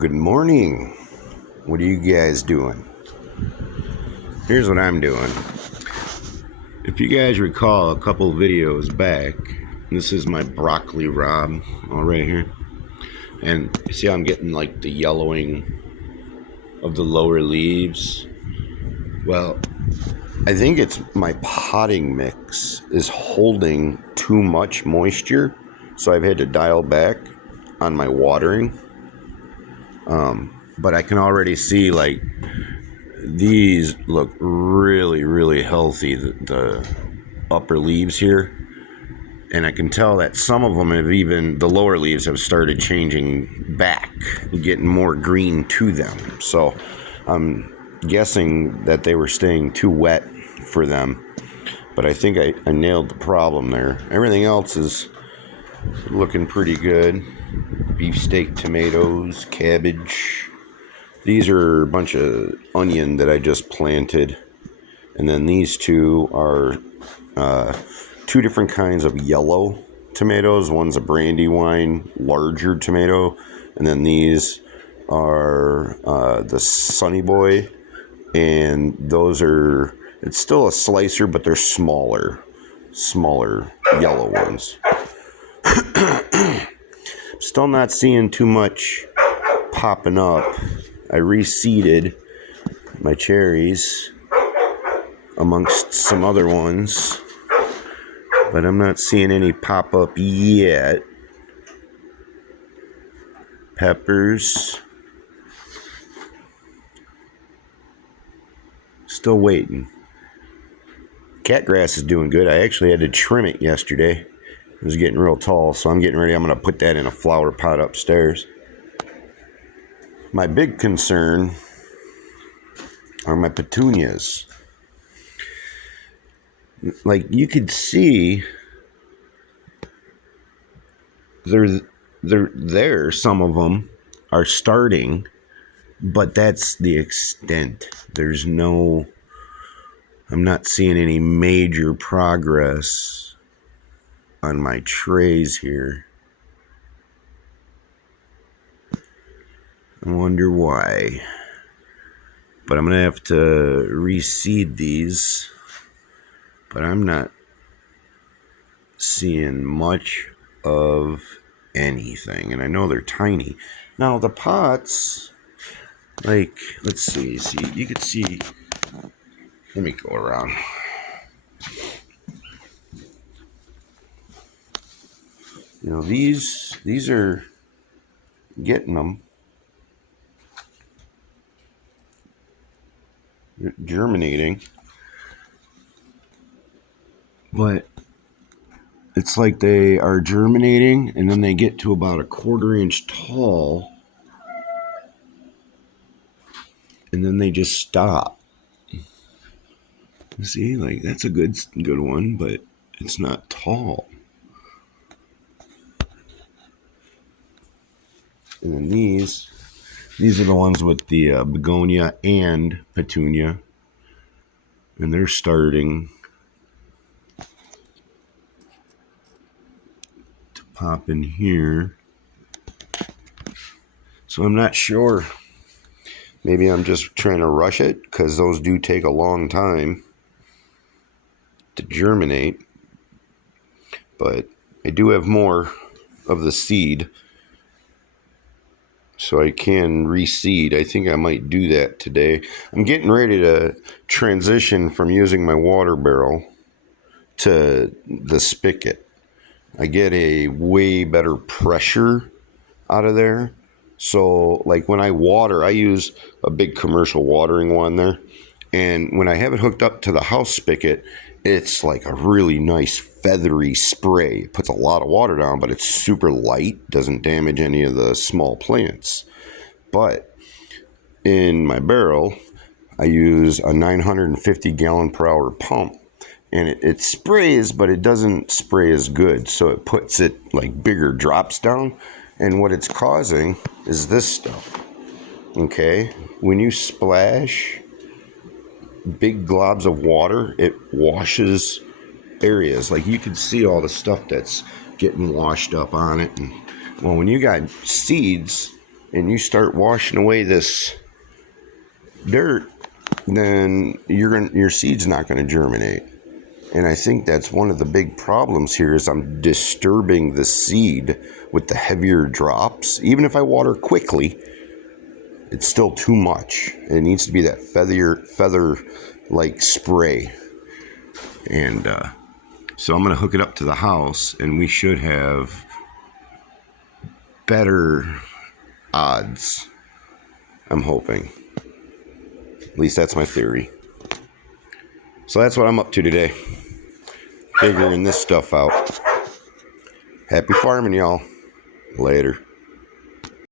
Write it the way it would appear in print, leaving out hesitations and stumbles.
Good morning. What are you guys doing? Here's what I'm doing. If you guys recall a couple videos back, this is my broccoli rob all right here. And you see how I'm getting like the yellowing of the lower leaves? Well, I think it's my potting mix is holding too much moisture, so I've had to dial back on my watering. But I can already see like these look really, really healthy, the upper leaves here. And I can tell that some of them have even, the lower leaves have started changing back, getting more green to them. So I'm guessing that they were staying too wet for them. But I think I nailed the problem there. Everything else is looking pretty good. Beefsteak tomatoes, cabbage. These are a bunch of onion that I just planted. And then these two are two different kinds of yellow tomatoes. One's a brandywine, larger tomato. And then these are the Sunny Boy. And those are, it's still a slicer, but they're smaller yellow ones. Still not seeing too much popping up. I reseeded my cherries amongst some other ones, but I'm not seeing any pop up yet. Peppers, still waiting. Catgrass is doing good. I actually had to trim it yesterday. It was getting real tall, so I'm getting ready. I'm going to put that in a flower pot upstairs. My big concern are my petunias. Like you could see, they're there. Some of them are starting, but that's the extent. There's no, I'm not seeing any major progress on my trays here. I wonder why. But I'm going to have to reseed these. But I'm not seeing much of anything. And I know they're tiny. Now the pots, like, let's see. See, you could see. Let me go around. You know, these are getting them. They're germinating. But it's like they are germinating and then they get to about a 1/4 inch tall and then they just stop. See, like that's a good one, but it's not tall. And then these are the ones with the begonia and petunia, and they're starting to pop in here. So I'm not sure. Maybe I'm just trying to rush it because those do take a long time to germinate. But I do have more of the seed, so I can reseed. I think I might do that today. I'm getting ready to transition from using my water barrel to the spigot. I get a way better pressure out of there. So like when I water, I use a big commercial watering one there. And when I have it hooked up to the house spigot, it's like a really nice feathery spray. It puts a lot of water down, but it's super light, doesn't damage any of the small plants. But in my barrel, I use a 950 gallon per hour pump. And it sprays, but it doesn't spray as good. So it puts it like bigger drops down. And what it's causing is this stuff. Okay? When you splash big globs of water, it washes areas. Like you can see all the stuff that's getting washed up on it. And well, when you got seeds, and you start washing away this dirt, then your seed's not going to germinate. And I think that's one of the big problems here is I'm disturbing the seed with the heavier drops. Even if I water quickly, it's still too much. It needs to be that feather like spray. And so I'm going to hook it up to the house, and we should have better odds. I'm hoping. At least that's my theory. So that's what I'm up to today. Figuring this stuff out. Happy farming, y'all. Later.